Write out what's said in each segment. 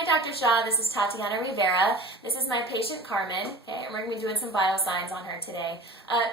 Hi, Dr. Shaw. This is Tatiana Rivera. This is my patient, Carmen. Okay, and we're going to be doing some vital signs on her today.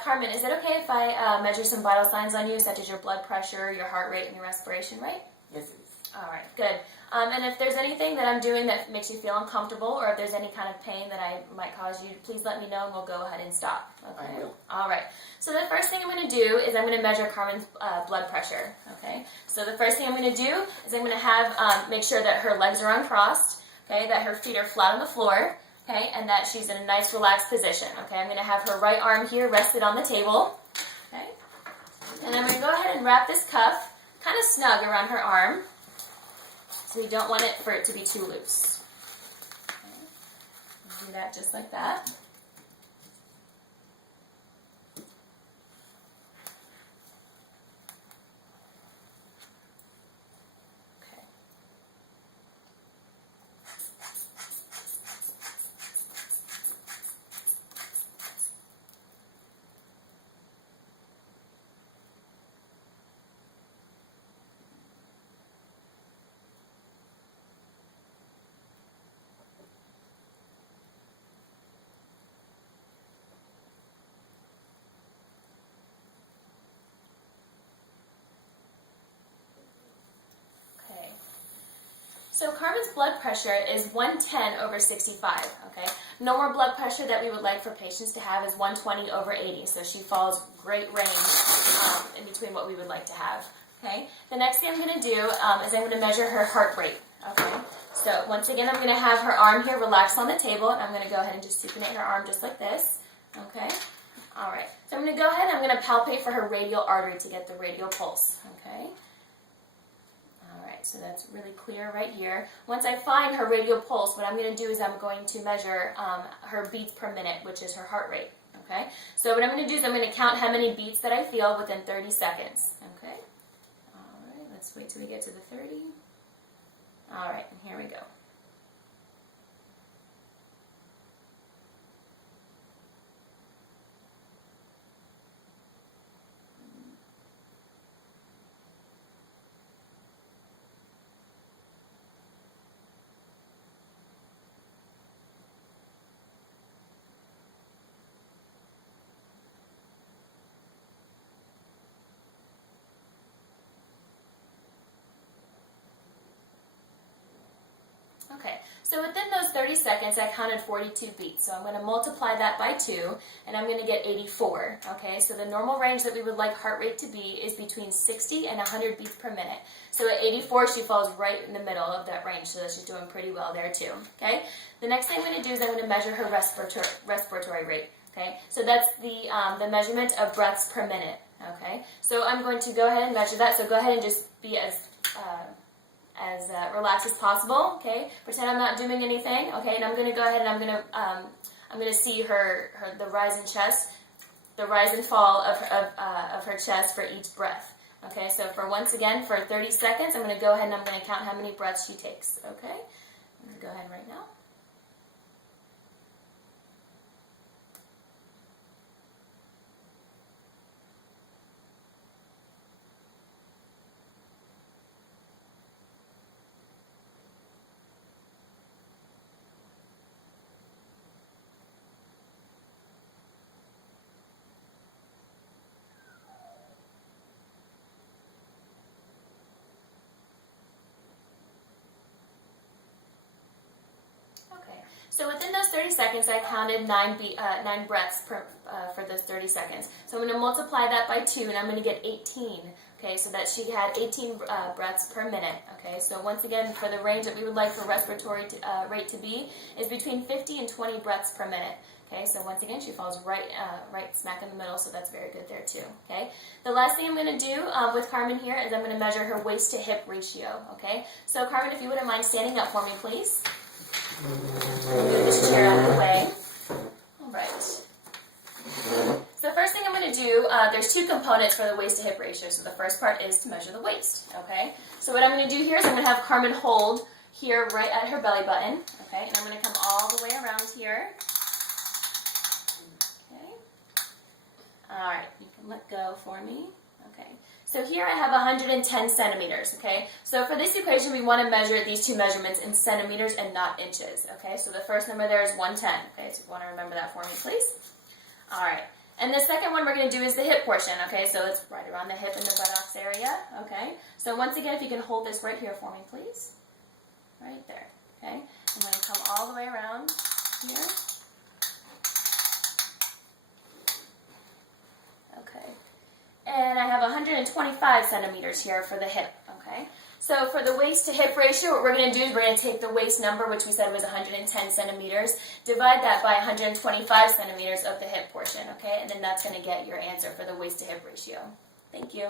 Carmen, is it okay if I measure some vital signs on you, such as your blood pressure, your heart rate, and your respiration rate? Yes, it is. All right, good. And if there's anything that I'm doing that makes you feel uncomfortable, or if there's any kind of pain that I might cause you, please let me know and we'll go ahead and stop. Okay. I will. All right. So the first thing I'm going to do is I'm going to measure Carmen's blood pressure. Okay. So the first thing I'm going to do is I'm going to have make sure that her legs are uncrossed. Okay. That her feet are flat on the floor. Okay. And that she's in a nice relaxed position. Okay. I'm going to have her right arm here rested on the table. Okay. And I'm going to go ahead and wrap this cuff kind of snug around her arm. So we don't want it for it to be too loose. Okay. Do that just like that. Okay. So Carmen's blood pressure is 110/65, okay? Normal blood pressure that we would like for patients to have is 120/80, so she falls great range in between what we would like to have, okay? The next thing I'm going to do is I'm going to measure her heart rate, okay? So once again, I'm going to have her arm here relaxed on the table, and I'm going to go ahead and just supinate her arm just like this, okay? All right, so I'm going to go ahead and I'm going to palpate for her radial artery to get the radial pulse, okay? So that's really clear right here. Once I find her radial pulse, what I'm going to do is I'm going to measure her beats per minute, which is her heart rate. Okay. So what I'm going to do is I'm going to count how many beats that I feel within 30 seconds. Okay. All right. Let's wait till we get to the 30. All right. And here we go. Okay, so within those 30 seconds, I counted 42 beats. So I'm going to multiply that by 2, and I'm going to get 84. Okay, so the normal range that we would like heart rate to be is between 60 and 100 beats per minute. So at 84, she falls right in the middle of that range, so she's doing pretty well there too. Okay, the next thing I'm going to do is I'm going to measure her respiratory rate. Okay, so that's the measurement of breaths per minute. Okay, so I'm going to go ahead and measure that. So go ahead and just be as relaxed as possible. Okay, pretend I'm not doing anything. Okay, and I'm going to go ahead and I'm going to see the rise in chest, the rise and fall of her chest for each breath. Okay, so once again for 30 seconds, I'm going to go ahead and I'm going to count how many breaths she takes. Okay, I'm going to go ahead right now. So within those 30 seconds, I counted 9 breaths for those 30 seconds. So I'm going to multiply that by 2, and I'm going to get 18. Okay, so that she had 18 breaths per minute. Okay, so once again, for the range that we would like for respiratory rate to be is between 50 and 20 breaths per minute. Okay, so once again, she falls right smack in the middle, so that's very good there too. Okay, the last thing I'm going to do with Carmen here is I'm going to measure her waist to hip ratio. Okay, so Carmen, if you wouldn't mind standing up for me, please. Move this chair out of the way. All right. So the first thing I'm going to do, there's 2 components for the waist to hip ratio. So the first part is to measure the waist. Okay. So what I'm going to do here is I'm going to have Carmen hold here right at her belly button. Okay. And I'm going to come all the way around here. Okay. All right. You can let go for me. Okay. So So here I have 110 centimeters, okay? So for this equation, we want to measure these two measurements in centimeters and not inches, okay? So the first number there is 110, okay? So you want to remember that for me, please. All right. And the second one we're going to do is the hip portion, okay? So it's right around the hip and the buttocks area, okay? So once again, if you can hold this right here for me, please. Right there, okay? I'm going to come all the way around here. Okay. And I have 125 centimeters here for the hip, okay? So for the waist to hip ratio, what we're going to do is we're going to take the waist number, which we said was 110 centimeters, divide that by 125 centimeters of the hip portion, okay? And then that's going to get your answer for the waist to hip ratio. Thank you.